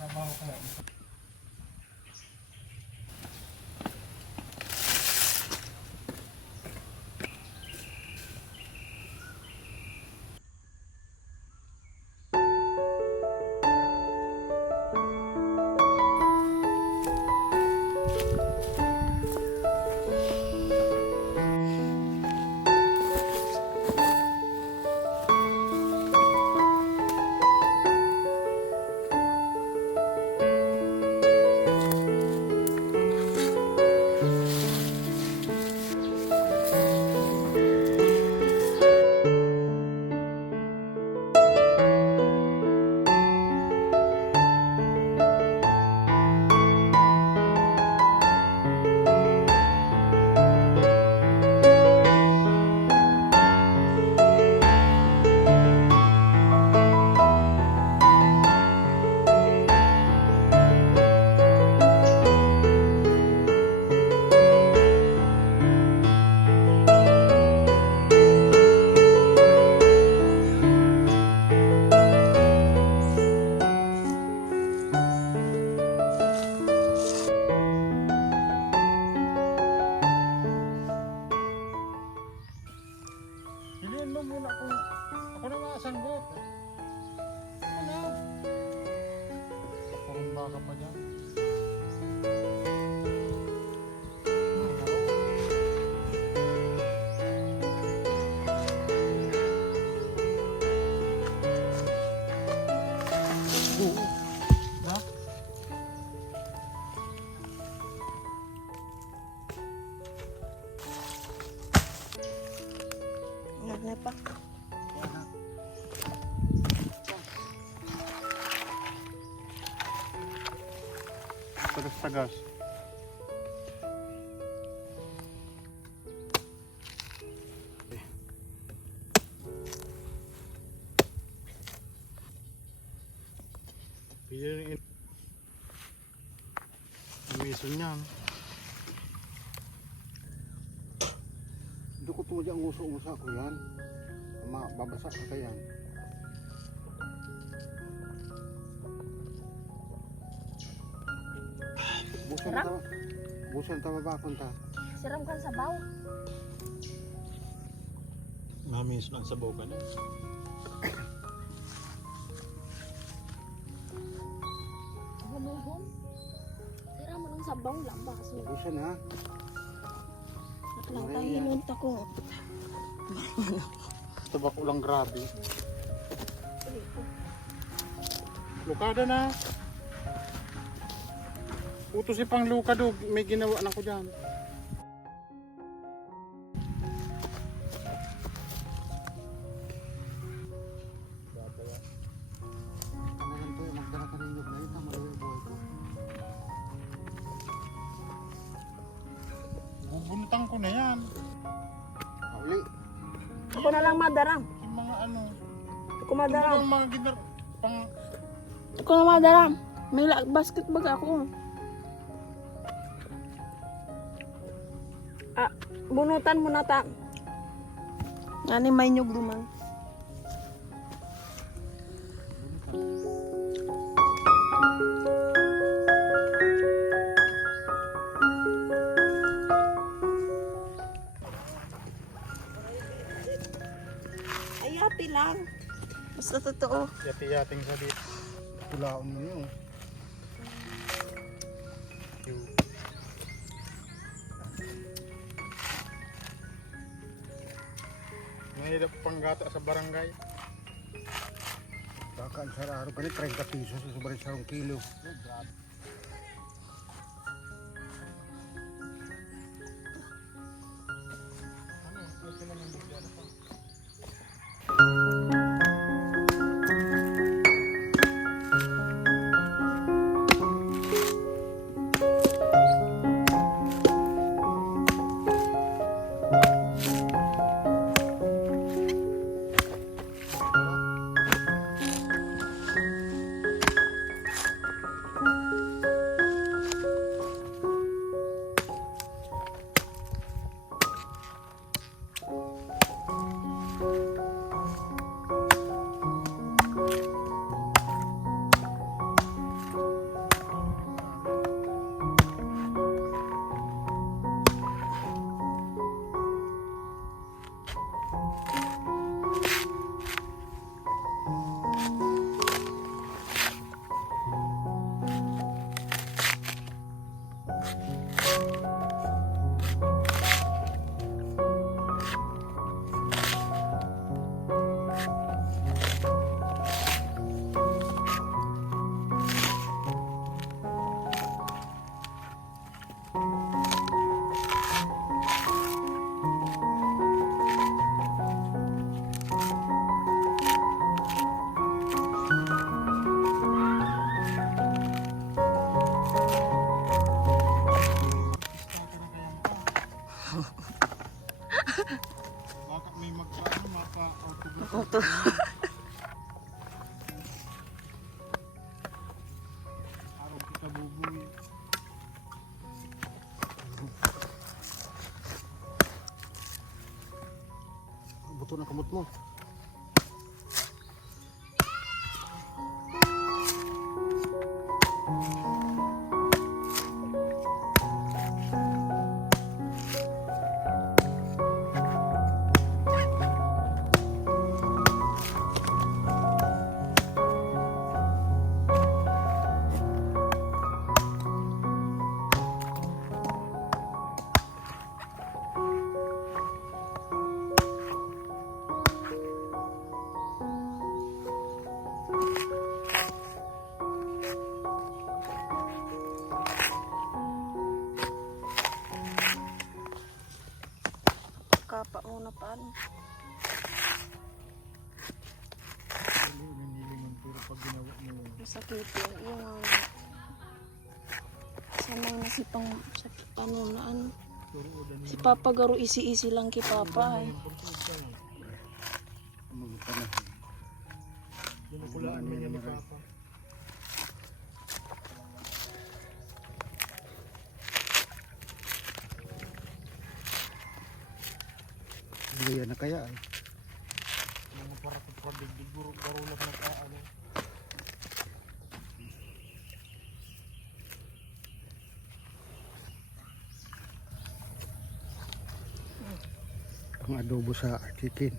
trabaho ko. Piliin mo muna kung ako na makasanggot. Ano? Parang baka pa dyan. Oo. Ha? Nagnepak. Tagas-tagas. Piliin ang mison niyan. Hindi ko tumadya ang uso-usa ko yan. Babasa ka kaya. Busan ta mabapunta. Siram kan sa baw. Mamiso ng sabaw ka na. Gumuhon. Siram mo ng sabaw lang ba kasi Busan ha. lang tayo hinunta ko. Tabak ulang grabe. Lukada na. Utos si pang lukado. May ginawa na ko dyan. Ano to, magdala ka rin yung na ito. Malayo buhay ko. Bubunutan ko na yan. Uli. Ako na lang madaram. Yung mga ano. Ako madaram. Yung mga ginar... Pang... Ako na madaram. May basket bag ako. Ah, bunutan mo na ta. Nani may nyug duman. Ay, happy lang. Basta totoo. Yati-yating sa dito. Tulaon mo yun. Mahirap panggata sa barangay. Kakaan sa araw ka 30 pesos sa sobrang 1 kilo. to. Araw kita bubuy. Buto na kamot mo. Kapa muna paano. Dali, naniliman pero pag ginawa mo yun. Masakitin. Yung sanay na si pang sa panunan. Turo dan Si Papa garo isi-isi lang kay Papa ay. Magpa na. Dinukulaan mo niya ni Papa. Gaya na kaya ay. Yung maparakot pa digdig, barulak na kaano. Ang adobo sa chicken.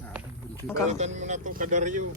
Adobo chicken. Palitan mo na to, Kadaryo.